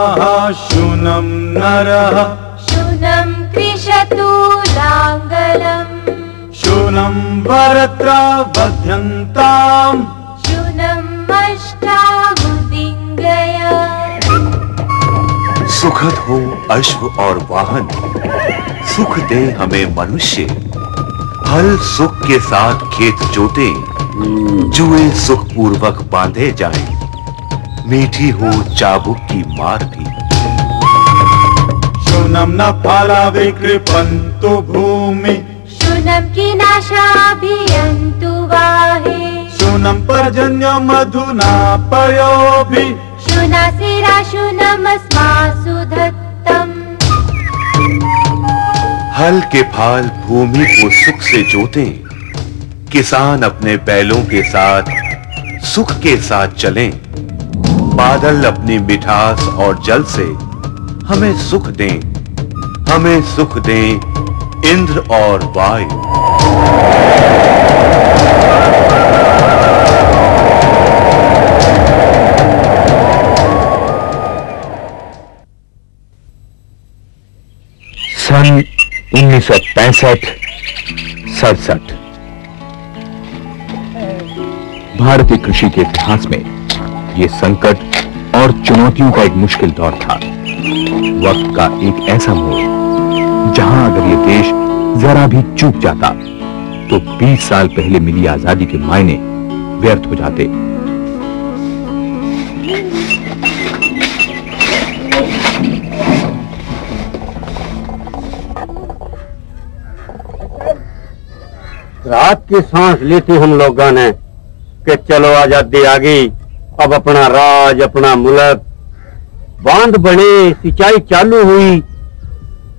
शूनं नरः शूनं कृषतु लाङ्गलम् शूनं वरत्र बध्यन्ताम् शूनं अष्टामुदिङ्गय। सुखद हो अश्व और वाहन, सुख दे हमें मनुष्य। हल सुख के साथ खेत जोते, जुए सुख पूर्वक बांधे जाएं। मीठी हो चाबुक की मार भी। शूनं न फला विकृपन्तु भूमि शूनं कीनाशाभियन्तु वाहे शूनं पर्जन्य मधुना पयोभि शूनासिरा शूनमस्मासु दत्तम्। हल के फाल भूमि को सुख से जोतें, किसान अपने बैलों के साथ सुख के साथ चलें। बादल अपनी मिठास और जल से हमें सुख दें, हमें सुख दें इंद्र और वायु। सन 1965-67 भारतीय कृषि के इतिहास में ये संकट और चुनौतियों का एक मुश्किल दौर था। वक्त का एक ऐसा मोड़ जहां अगर ये देश जरा भी चूक जाता तो 20 साल पहले मिली आजादी के मायने व्यर्थ हो जाते। रात की सांस ली थी हम लोगों ने कि चलो आजादी आ गई, अब अपना राज अपना मुल्क। बांध बने, सिंचाई चालू हुई,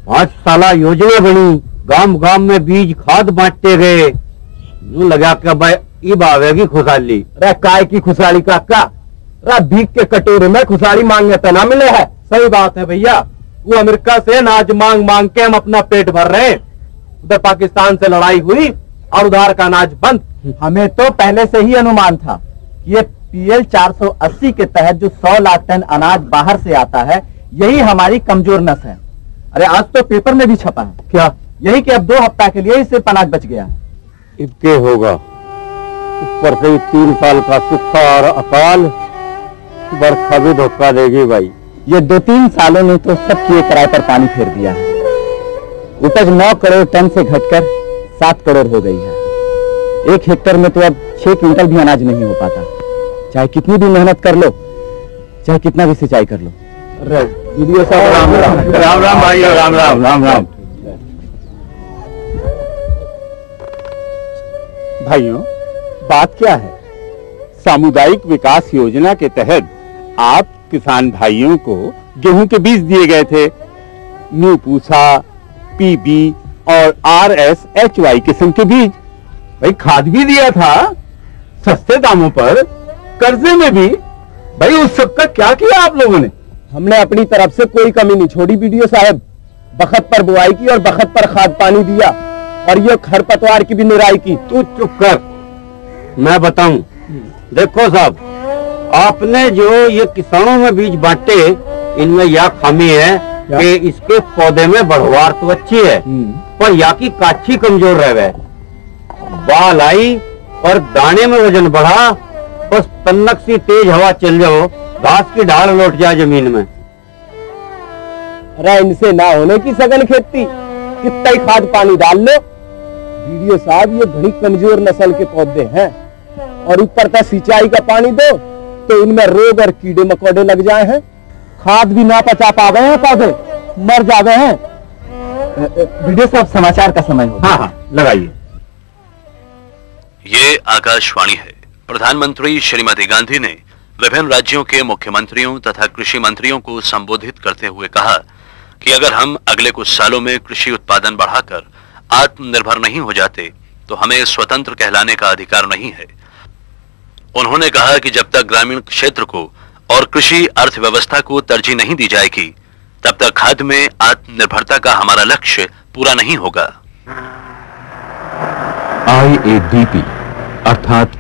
5 साला योजना बनी, गांव गांव में बीज खाद बांटते गए। यूं लगा कि भाई अब आवेगी खुशहाली। रे काय की खुशहाली काका, रे भीख के कटोरे में खुशहाली मांगने तो ना मिले है। सही बात है भैया, वो अमेरिका से अनाज मांग मांग के हम अपना पेट भर रहे हैं। उधर पाकिस्तान से लड़ाई हुई और उधार का अनाज बंद। हमें तो पहले से ही अनुमान था कि ये PL 480 के तहत जो 100 लाख टन अनाज बाहर से आता है, यही हमारी कमजोर नस है। अरे आज तो पेपर में भी छपा है क्या, यही कि अब 2 हफ्ता के लिए सिर्फ अनाज बच गया है। इसके होगा ऊपर से 3 साल का सूखा और अकाल, बरखा भी धोखा देगी भाई। ये 2-3 सालों में तो सब किए किराए पर पानी फेर दिया है। उपज 9 करोड़ टन से घटकर 7 करोड़ हो गई है। 1 हेक्टेयर में तो अब 6 क्विंटल भी अनाज नहीं हो पाता, चाहे कितनी भी मेहनत कर लो, चाहे कितना भी सिंचाई कर लो। वीडियो साहब राम राम। राम राम भाई, राम राम राम राम। भाइयों, बात क्या है, सामुदायिक विकास योजना के तहत आप किसान भाइयों को गेहूं के बीज दिए गए थे। न्यू पूसा, PB और RS-HY किस्म के बीज। भाई खाद भी दिया था सस्ते दामों पर, कर्जे में भी। भाई उस सब का क्या किया आप लोगों ने? हमने अपनी तरफ से कोई कमी नहीं छोड़ी वीडियो साहब। बखत पर बुआई की और बखत पर खाद पानी दिया और ये खरपतवार की भी निराई की। तू चुप कर, मैं बताऊं। देखो साहब, आपने जो ये किसानों में बीज बांटे, इनमें यह खामी है कि इसके पौधे में बढ़वार तो अच्छी है पर यहाँ की काछी कमजोर रह गए। बाल आई और दाने में वजन बढ़ा, बस तन्नक सी तेज हवा चल जाओ, घास की ढाल लौट जाए जमीन में। अरे इनसे ना होने की सघन खेती, कितना ही खाद पानी डाल लो। वीडियो साहब, ये घनी कमजोर नस्ल के पौधे हैं और ऊपर का सिंचाई का पानी दो तो इनमें रोग और कीड़े मकोड़े लग जाए हैं। खाद भी ना पचा पावे हैं, पौधे मर जावे हैं। वीडियो साहब, समाचार का समय हो। हाँ हाँ, लगाइए। ये आकाशवाणी है। प्रधानमंत्री श्रीमती गांधी ने विभिन्न राज्यों के मुख्यमंत्रियों तथा कृषि मंत्रियों को संबोधित करते हुए कहा कि अगर हम अगले कुछ सालों में कृषि उत्पादन बढ़ाकर आत्मनिर्भर नहीं हो जाते तो हमें स्वतंत्र कहलाने का अधिकार नहीं है। उन्होंने कहा कि जब तक ग्रामीण क्षेत्र को और कृषि अर्थव्यवस्था को तरजीह नहीं दी जाएगी, तब तक खाद्य में आत्मनिर्भरता का हमारा लक्ष्य पूरा नहीं होगा। IADP अर्थात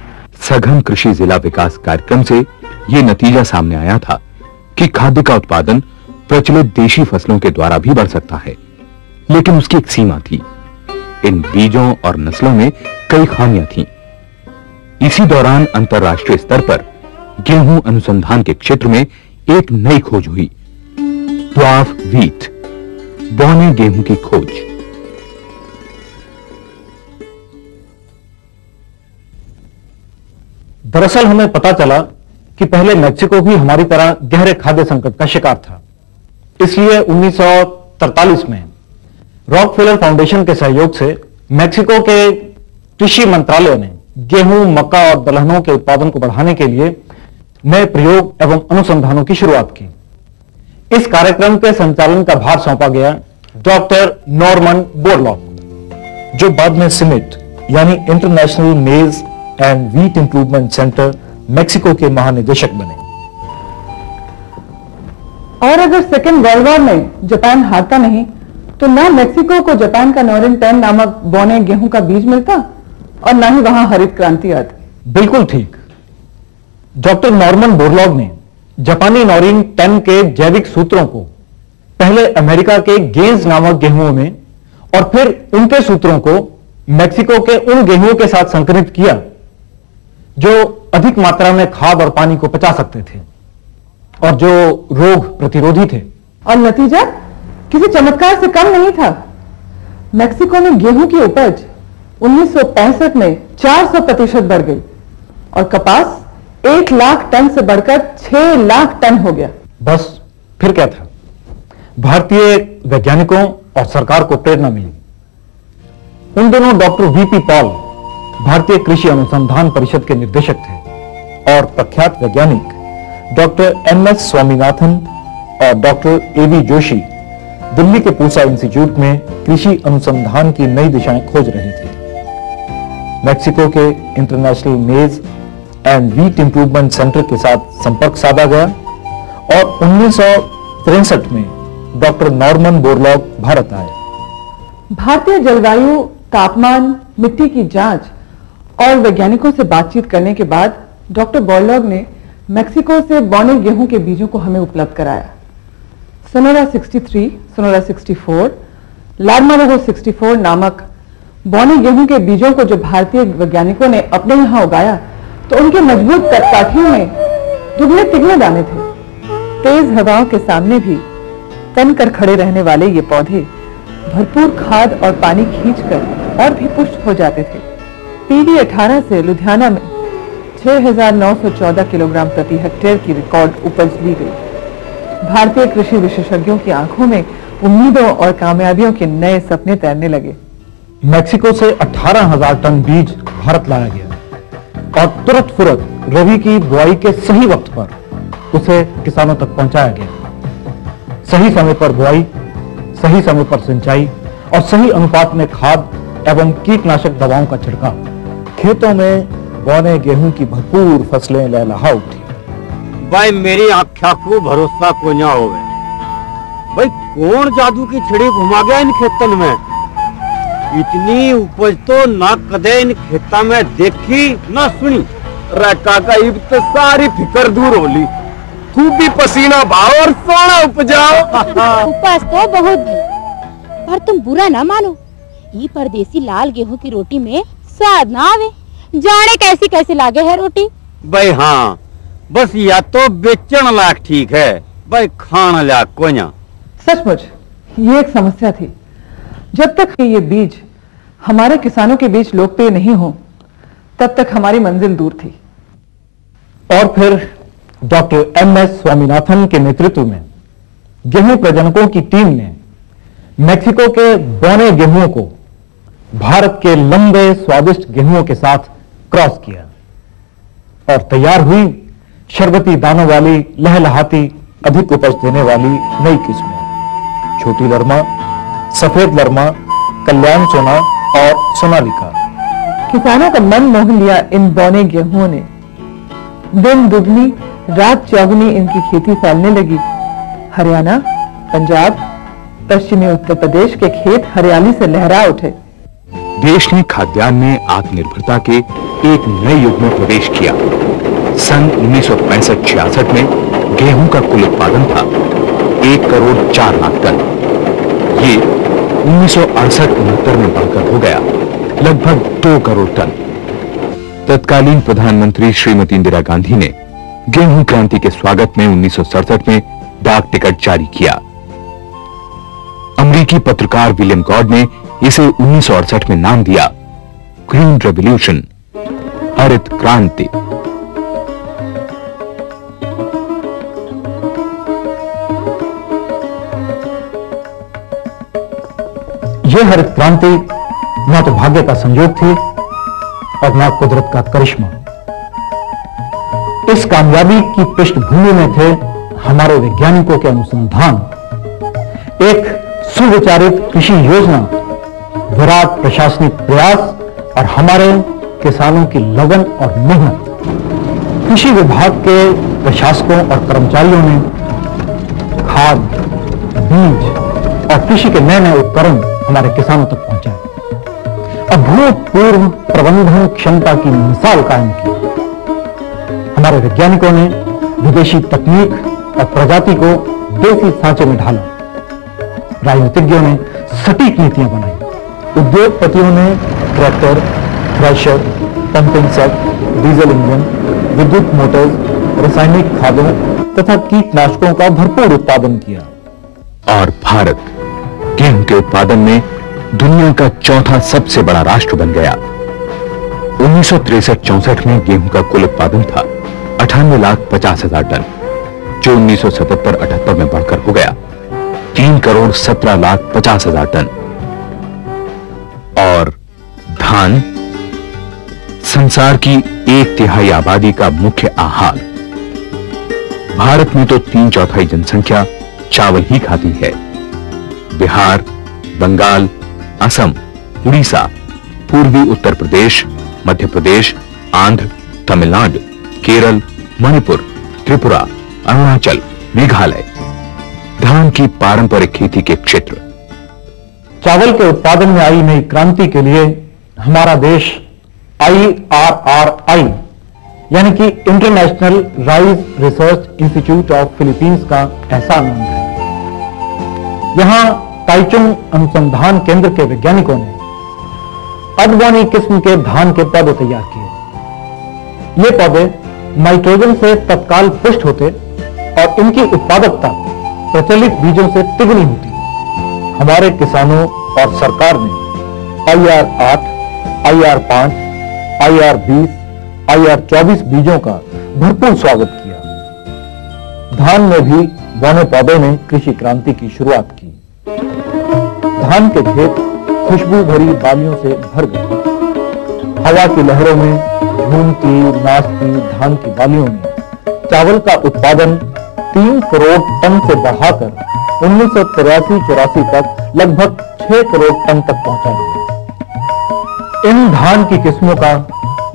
सघन कृषि जिला विकास कार्यक्रम से ये नतीजा सामने आया था कि खाद्य का उत्पादन प्रचलित देशी फसलों के द्वारा भी बढ़ सकता है, लेकिन उसकी एक सीमा थी। इन बीजों और नस्लों में कई खामियां थीं। इसी दौरान अंतर्राष्ट्रीय स्तर पर गेहूं अनुसंधान के क्षेत्र में एक नई खोज हुई, ड्वार्फ व्हीट, बौने गेहूं की खोज। दरअसल हमें पता चला कि पहले मैक्सिको भी हमारी तरह गहरे खाद्य संकट का शिकार था। इसलिए 1943 में रॉकफेलर फाउंडेशन के सहयोग से मैक्सिको के कृषि मंत्रालय ने गेहूं, मक्का और दलहनों के उत्पादन को बढ़ाने के लिए नए प्रयोग एवं अनुसंधानों की शुरुआत की। इस कार्यक्रम के संचालन का भार सौंपा गया डॉक्टर नॉर्मन बोरलॉग, जो बाद में सिमिट यानी इंटरनेशनल मेज and wheat improvement centre Mexico के महानिदेशक बने। और अगर सेकेंड वर्ल्ड वॉर में जापान हारता नहीं तो ना मैक्सिको को जापान का नॉरिन 10 नामक बौने गेहूं का बीज मिलता और ना ही वहां हरित क्रांति आती। बिल्कुल ठीक। डॉक्टर नॉर्मन बोरलॉग ने जापानी नॉरिन 10 के जैविक सूत्रों को पहले अमेरिका के गेंस नामक गेहूं में और फिर उनके सूत्रों को मैक्सिको के उन गेहूं के साथ संकलित किया जो अधिक मात्रा में खाद और पानी को पचा सकते थे और जो रोग प्रतिरोधी थे। और नतीजा किसी चमत्कार से कम नहीं था। मैक्सिको में गेहूं की उपज 1965 में 400% बढ़ गई और कपास 1 लाख टन से बढ़कर 6 लाख टन हो गया। बस फिर क्या था, भारतीय वैज्ञानिकों और सरकार को प्रेरणा मिली। उन दिनों डॉक्टर वीपी पॉल भारतीय कृषि अनुसंधान परिषद के निदेशक थे और प्रख्यात वैज्ञानिक डॉक्टर एमएस स्वामीनाथन और डॉक्टर एवी जोशी दिल्ली के पूसा इंस्टीट्यूट में कृषि अनुसंधान की नई दिशाएं खोज रहे थे। मैक्सिको के इंटरनेशनल मेज एंड व्हीट इंप्रूवमेंट सेंटर के साथ संपर्क साधा गया और 1963 में डॉक्टर नॉर्मन बोरलॉग भारत आए। भारतीय जलवायु, तापमान, मिट्टी की जांच और वैज्ञानिकों से बातचीत करने के बाद डॉक्टर बोरलॉग ने मैक्सिको से बौने गेहूं के बीजों को हमें उपलब्ध कराया। सोनोरा 63, सोनोरा 64, लार्मारोहो 64 नामक बौने गेहूं के बीजों को जो भारतीय वैज्ञानिकों ने अपने यहां उगाया तो उनके मजबूत काठियों में दुगने तिगने दाने थे। तेज हवाओं के सामने भी तन कर खड़े रहने वाले ये पौधे भरपूर खाद और पानी खींचकर और भी पुष्ट हो जाते थे। पीवी 18 से लुधियाना में 6,914 किलोग्राम प्रति हेक्टेयर की रिकॉर्ड उपज ली गई। भारतीय कृषि विशेषज्ञों की आंखों में उम्मीदों और कामयाबियों के नए सपने तैरने लगे। मैक्सिको से 18,000 टन बीज भारत लाया गया और तुरंत फुरत रबी की बुआई के सही वक्त पर उसे किसानों तक पहुंचाया गया। सही समय पर बुआई, सही समय पर सिंचाई और सही अनुपात में खाद एवं कीटनाशक दवाओं का छिड़काव। खेतों में बौने गेहूं की भरपूर फसलें लहलहा उठी। भाई मेरी आख्या को भरोसा को ना होवे। भाई कौन जादू की छड़ी घुमा गया इन खेतन में? इतनी उपज तो ना कदे इन खेता में देखी ना सुनी। रे काका इब तो सारी फिकर दूर होली। खूब भी पसीना भाव और सोना उपजाओ। उपज तो बहुत भी, पर तुम बुरा ना मानो, ये परदेसी लाल गेहूं की रोटी में स्वाद ना आवे। जाने कैसी कैसी लागे है रोटी। भाई हाँ, बस या तो बेचन लायक ठीक है, भाई खाना लायक कोई ना। सचमुच ये एक समस्या थी। जब तक ये बीज हमारे किसानों के बीच लोकप्रिय नहीं हो तब तक हमारी मंजिल दूर थी। और फिर डॉक्टर एमएस स्वामीनाथन के नेतृत्व में गेहूं प्रजनकों की टीम ने मैक्सिको के बौने गेहूं को भारत के लंबे स्वादिष्ट गेहूं के साथ क्रॉस किया और तैयार हुई शरबती दानों वाली, लहलहाती, अधिक उपज देने वाली नई किस्में। छोटी लरमा, सफेद लरमा, कल्याण सोना और सोनालिका। किसानों का मन मोह लिया इन बौने गेहूं ने। दिन दुगनी रात चौगुनी इनकी खेती फैलने लगी। हरियाणा, पंजाब, पश्चिमी उत्तर प्रदेश के खेत हरियाली से लहरा उठे। देश ने खाद्यान्न में आत्मनिर्भरता के एक नए युग में प्रवेश किया। सन 1965-66 में गेहूं का कुल उत्पादन था 1,04,00,000 टन। ये 1968-69 में बढ़कर हो गया लगभग 2 करोड़ टन। तत्कालीन प्रधानमंत्री श्रीमती इंदिरा गांधी ने गेहूं क्रांति के स्वागत में 1967 में डाक टिकट जारी किया। अमेरिकी पत्रकार विलियम गॉड ने इसे 1968 में नाम दिया ग्रीन रेवोल्यूशन, हरित क्रांति। यह हरित क्रांति न तो भाग्य का संयोग थी और न कुदरत का करिश्मा। इस कामयाबी की पृष्ठभूमि में थे हमारे वैज्ञानिकों के अनुसंधान, एक सुविचारित कृषि योजना, विराट प्रशासनिक प्रयास और हमारे किसानों की लगन और मेहनत। कृषि विभाग के प्रशासकों और कर्मचारियों ने खाद, बीज और कृषि के नए नए उपकरण हमारे किसानों तक पहुंचाए। अभूतपूर्व प्रबंधन क्षमता की मिसाल कायम की। हमारे वैज्ञानिकों ने विदेशी तकनीक और प्रजाति को देसी सांचे में ढाला। राजनीतिज्ञों ने सटीक नीतियां बनाई। उद्योगपतियों ने tractor, thresher, pumping set, diesel engine, विद्युत मोटर्स, रासायनिक खादों तथा कीटनाशकों का भरपूर उत्पादन किया। और भारत गेहूं के उत्पादन में दुनिया का चौथा सबसे बड़ा राष्ट्र बन गया। 1963-64 में गेहूं का कुल उत्पादन था 98,50,000 टन, जो 1977-78 में बढ़कर हो गया 3,17,50,000 टन। और धान संसार की 1/3 आबादी का मुख्य आहार। भारत में तो 3/4 जनसंख्या चावल ही खाती है। बिहार, बंगाल, असम, उड़ीसा, पूर्वी उत्तर प्रदेश, मध्य प्रदेश, आंध्र, तमिलनाडु, केरल, मणिपुर, त्रिपुरा, अरुणाचल, मेघालय धान की पारंपरिक खेती के क्षेत्र। चावल के उत्पादन में आई नई क्रांति के लिए हमारा देश IRRI यानी कि international rice research institute of Philippines का एहसानमंद है। यहां ताइचुंग अनुसंधान केंद्र के वैज्ञानिकों ने अदवानी किस्म के धान के पौधे तैयार किए। ये पौधे नाइट्रोजन से तत्काल पुष्ट होते और इनकी उत्पादकता प्रचलित बीजों से तिगुनी होती। हमारे किसानों और सरकार ने IR8, IR5, IR20, IR24 बीजों का भरपूर स्वागत किया। धान में भी बौने पौधे ने कृषि क्रांति की शुरुआत की। धान के खेत खुशबू भरी बालियों से भर गए। हवा की लहरों में झूमती नाचती धान की बालियों ने चावल का उत्पादन 3 करोड़ टन से बढ़ाकर 1983-84 तक लगभग 6 करोड़ टन तक पहुंचा गया। इन धान की किस्मों का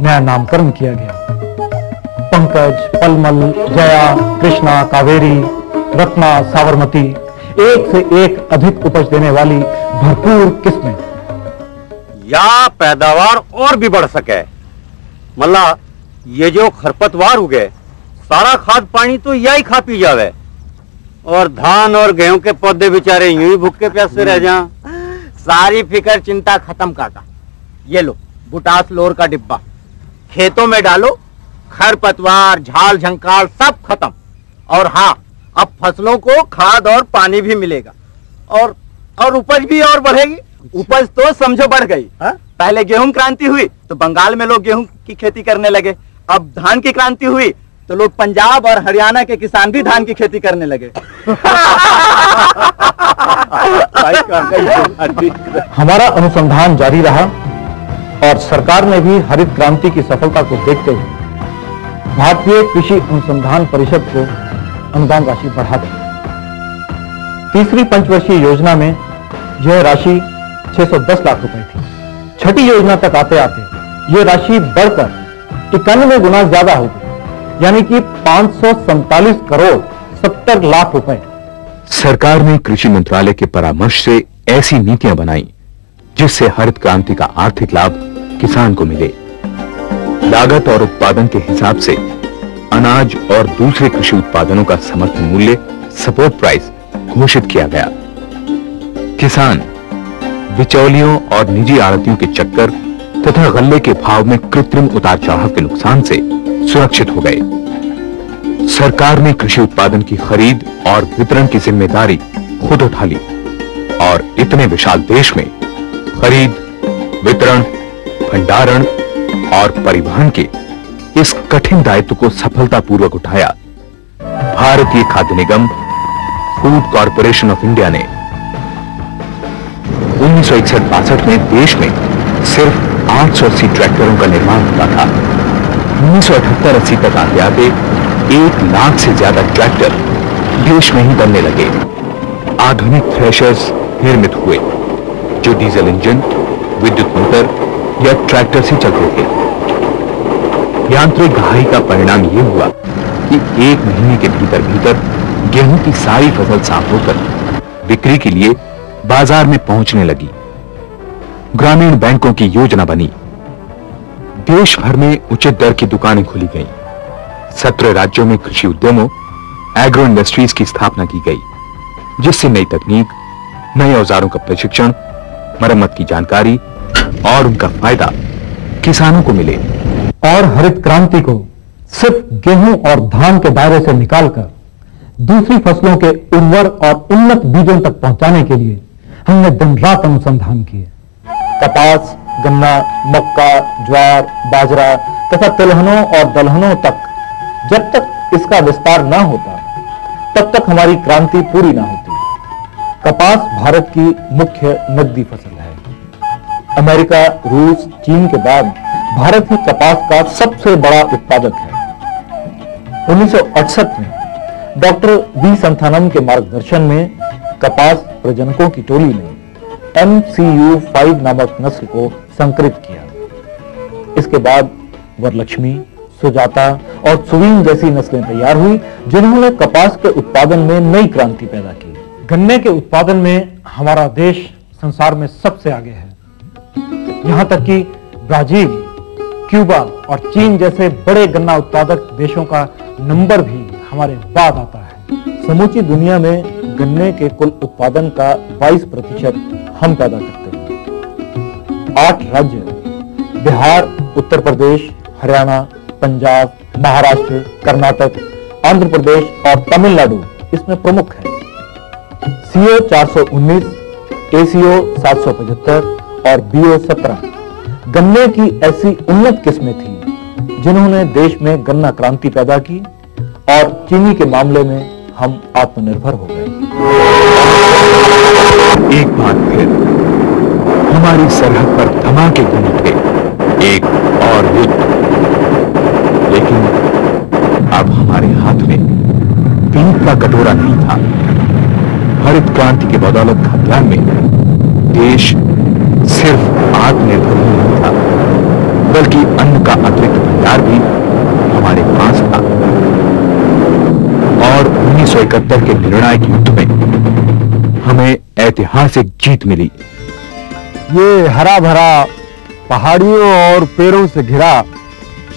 नया नामकरण किया गया। पंकज, पलमल, जया, कृष्णा, कावेरी, रत्ना, साबरमती, एक से एक अधिक उपज देने वाली भरपूर किस्में। या पैदावार और भी बढ़ सके। मल्ला ये जो खरपतवार उगे सारा खाद पानी तो यही खा पी जावे और धान और गेहूं के पौधे बेचारे यूं ही भूखे प्यासे रह जा। सारी फिक्र चिंता खत्म काका। ये लो बुटास लोर का डिब्बा, खेतों में डालो, खरपतवार, झाल झंकार सब खत्म। और हाँ, अब फसलों को खाद और पानी भी मिलेगा और उपज भी और बढ़ेगी। उपज तो समझो बढ़ गई। पहले गेहूं क्रांति हुई तो बंगाल में लोग गेहूं की खेती करने लगे। अब धान की क्रांति हुई तो लोग पंजाब और हरियाणा के किसान भी धान की खेती करने लगे। हमारा अनुसंधान जारी रहा और सरकार ने भी हरित क्रांति की सफलता को देखते हुए भारतीय कृषि अनुसंधान परिषद को अनुदान राशि बढ़ा दी। तीसरी पंचवर्षीय योजना में यह राशि 610 लाख रुपए थी। छठी योजना तक आते आते यह राशि बढ़कर 91 गुना ज्यादा हो गई, यानी कि 547 करोड़ 70 लाख रुपए। सरकार ने कृषि मंत्रालय के परामर्श से ऐसी नीतियां बनाई जिससे हरित क्रांति का आर्थिक लाभ किसान को मिले। लागत और उत्पादन के हिसाब से अनाज और दूसरे कृषि उत्पादनों का समर्थन मूल्य सपोर्ट प्राइस घोषित किया गया। किसान बिचौलियों और निजी आड़तियों के चक्कर तथा गल्ले के भाव में कृत्रिम उतार चढ़ाव के नुकसान से सुरक्षित हो गए। सरकार ने कृषि उत्पादन की खरीद और वितरण की जिम्मेदारी खुद उठा ली और इतने विशाल देश में खरीद, वितरण, भंडारण और परिवहन के इस कठिन दायित्व को सफलतापूर्वक उठाया। भारतीय खाद्य निगम फूड कॉरपोरेशन ऑफ इंडिया ने 1961-62 में देश में सिर्फ 880 ट्रैक्टरों का निर्माण होता था। 1978-80 तक आते आते 1 लाख से ज्यादा ट्रैक्टर देश में ही बनने लगे। आधुनिक थ्रेशर्स निर्मित हुए जो डीजल इंजन, विद्युत मोटर या ट्रैक्टर से चलते थे। यांत्रिक घाई का परिणाम यह हुआ कि 1 महीने के भीतर भीतर गेहूं की सारी फसल साफ होकर बिक्री के लिए बाजार में पहुंचने लगी। ग्रामीण बैंकों की योजना बनी। देश भर में उचित दर की दुकानें खुली गईं। 17 राज्यों में कृषि उद्यमों, एग्रो इंडस्ट्रीज की स्थापना की गई, जिससे नई तकनीक, नए औजारों का प्रशिक्षण, मरम्मत की जानकारी और उनका फायदा किसानों को मिले। और हरित क्रांति को सिर्फ गेहूं और धान के दायरे से निकालकर दूसरी फसलों के उर्वर और उन्नत बीजों तक पहुंचाने के लिए हमने दिन रात अनुसंधान किए। कपास, गन्ना, मक्का, ज्वार, बाजरा तथा तिलहनों और दलहनों तक जब तक इसका विस्तार ना होता तब तक हमारी क्रांति पूरी ना होती। कपास भारत की मुख्य नकदी फसल है। अमेरिका, रूस, चीन के बाद भारत ही कपास का सबसे बड़ा उत्पादक है। 1968 में डॉक्टर वी संथानम के मार्गदर्शन में कपास प्रजनकों की टोली ने MCU5 नामक नस्ल को संकरित किया। इसके बाद वरलक्ष्मी, सुजाता और सुवीन जैसी नस्लें तैयार हुई जिन्होंने कपास के उत्पादन में नई क्रांति पैदा की। गन्ने के उत्पादन में हमारा देश संसार में सबसे आगे है। यहां तक कि ब्राजील, क्यूबा और चीन जैसे बड़े गन्ना उत्पादक देशों का नंबर भी हमारे बाद आता है। समूची दुनिया में गन्ने के कुल उत्पादन का 22% हम पैदा करते हैं। 8 राज्य बिहार, उत्तर प्रदेश, हरियाणा, पंजाब, महाराष्ट्र, कर्नाटक, आंध्र प्रदेश और तमिलनाडु इसमें प्रमुख है। CO 419, ACO 775 और BO 17 गन्ने की ऐसी उन्नत किस्में थी जिन्होंने देश में गन्ना क्रांति पैदा की और चीनी के मामले में हम आत्मनिर्भर हो गए। एक बार फिर हमारी सरहद पर धमाके गूंज उठे, एक और युद्ध। लेकिन अब हमारे हाथ में पीठ का कटोरा नहीं था। हरित क्रांति के बदौलत खाद्यान्न में देश सिर्फ आत्मनिर्भर नहीं था, बल्कि अन्न का अतिरिक्त भंडार भी हमारे पास था। और 1971 के निर्णायक युद्ध में हमें ऐतिहासिक जीत मिली। ये हरा भरा पहाड़ियों और पेड़ों से घिरा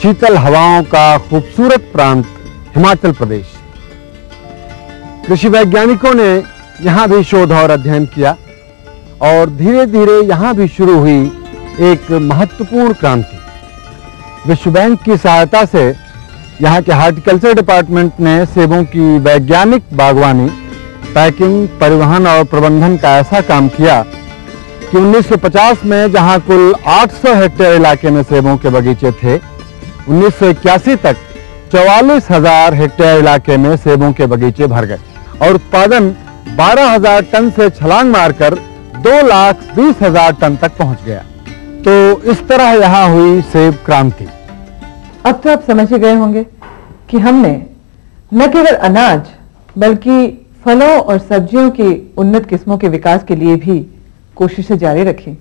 शीतल हवाओं का खूबसूरत प्रांत हिमाचल प्रदेश। कृषि वैज्ञानिकों ने यहाँ भी शोध और अध्ययन किया और धीरे धीरे यहाँ भी शुरू हुई एक महत्वपूर्ण क्रांति। विश्व बैंक की सहायता से यहाँ के हार्टिकल्चर डिपार्टमेंट ने सेबों की वैज्ञानिक बागवानी, पैकिंग, परिवहन और प्रबंधन का ऐसा काम किया कि 1950 में जहाँ कुल 800 हेक्टेयर इलाके में सेबों के बगीचे थे, 1981 तक 44,000 हेक्टेयर इलाके में सेबों के बगीचे भर गए और उत्पादन 12,000 टन से छलांग मारकर 2,20,000 टन तक पहुंच गया। तो इस तरह यहाँ हुई सेब क्रांति। अब तो आप समझ ही गए होंगे कि हमने न केवल अनाज बल्कि फलों और सब्जियों की उन्नत किस्मों के विकास के लिए भी कोशिशें जारी रखी।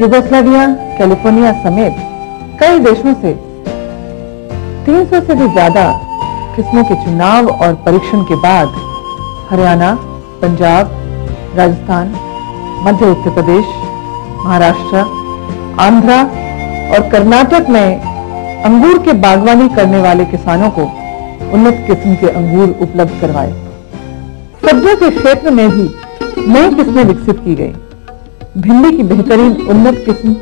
यूगोस्लाविया, कैलिफोर्निया समेत कई देशों से 300 से भी ज्यादा किस्मों के चुनाव और परीक्षण के बाद हरियाणा, पंजाब, राजस्थान, मध्य उत्तर प्रदेश, महाराष्ट्र, आंध्र और कर्नाटक में अंगूर के बागवानी करने वाले किसानों को उन्नत किस्म के अंगूर उपलब्ध करवाए। सब्जियों के क्षेत्र में भी नई किस्में विकसित की गई। भिंडी की बेहतरीन उन्नत किस्म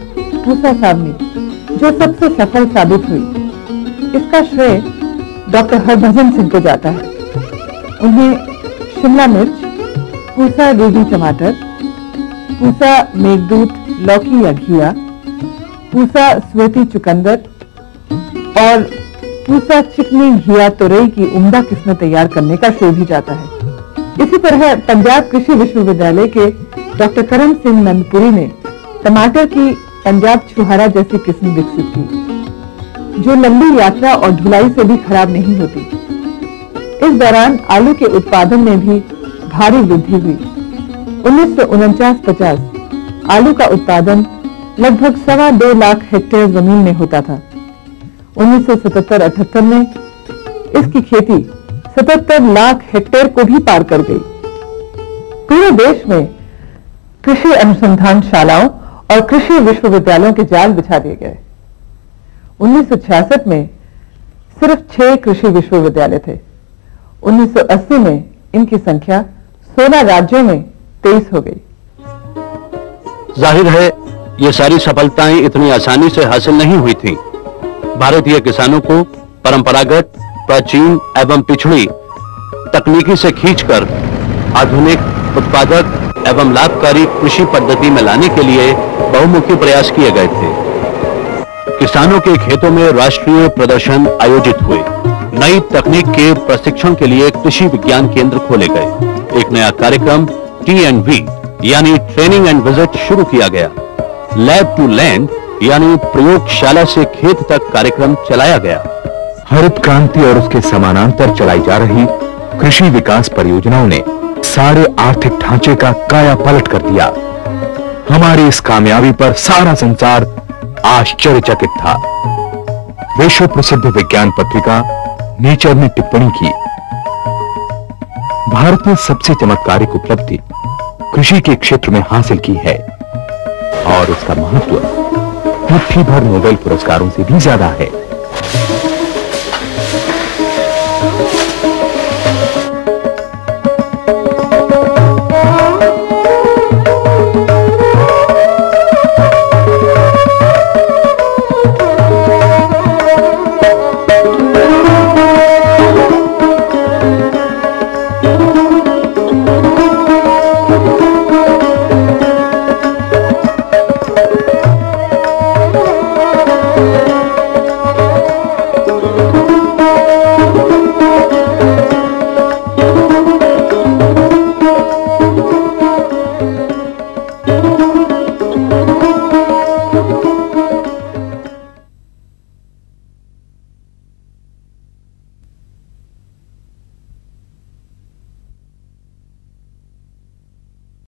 पूसा सावनी जो सबसे सफल साबित हुई, इसका श्रेय डॉक्टर हरभजन सिंह को जाता है। उन्हें शिमला मिर्च, पूसा रूबी टमाटर, पूसा मेघदूत लौकी या घिया, पूसा स्वेती चुकंदर और पूसा चिकनी घिया तोरई की उम्दा किस्में तैयार करने का श्रेय भी जाता है। इसी तरह पंजाब कृषि विश्वविद्यालय के डॉक्टर करम सिंह नंदपुरी ने टमाटर की पंजाब छुहारा जैसी किस्म विकसित की जो लंबी यात्रा और ढुलाई से भी खराब नहीं होती। इस दौरान आलू के उत्पादन में भी भारी वृद्धि हुई। 1949-50 आलू का उत्पादन लगभग 2.25 लाख हेक्टेयर जमीन में होता था। 1977-78 में इसकी खेती 77 लाख हेक्टेयर को भी पार कर गई। पूरे देश में कृषि अनुसंधान शालाओं और कृषि विश्वविद्यालयों के जाल बिछा दिए गए। 1966 में सिर्फ 6 कृषि विश्वविद्यालय थे। 1980 में इनकी संख्या 16 राज्यों में 23 हो गई। जाहिर है ये सारी सफलताएं इतनी आसानी से हासिल नहीं हुई थीं। भारतीय किसानों को परंपरागत, प्राचीन एवं पिछड़ी तकनीकी से खींचकर आधुनिक, उत्पादक एवं लाभकारी कृषि पद्धति में लाने के लिए बहुमुखी प्रयास किए गए थे। किसानों के खेतों में राष्ट्रीय प्रदर्शन आयोजित हुए। नई तकनीक के प्रशिक्षण के लिए कृषि विज्ञान केंद्र खोले गए। एक नया कार्यक्रम T&V यानी ट्रेनिंग एंड विजिट शुरू किया गया। लैब टू लैंड यानी प्रयोगशाला से खेत तक कार्यक्रम चलाया गया। हरित क्रांति और उसके समानांतर चलाई जा रही कृषि विकास परियोजनाओं ने सारे आर्थिक ढांचे का काया पलट कर दिया। हमारी इस कामयाबी पर सारा संसार आश्चर्यचकित था। विश्व प्रसिद्ध विज्ञान पत्रिका नेचर ने टिप्पणी की, भारत ने सबसे चमत्कारिक उपलब्धि कृषि के क्षेत्र में हासिल की है और उसका महत्व मुट्ठी भर नोबेल पुरस्कारों से भी ज्यादा है।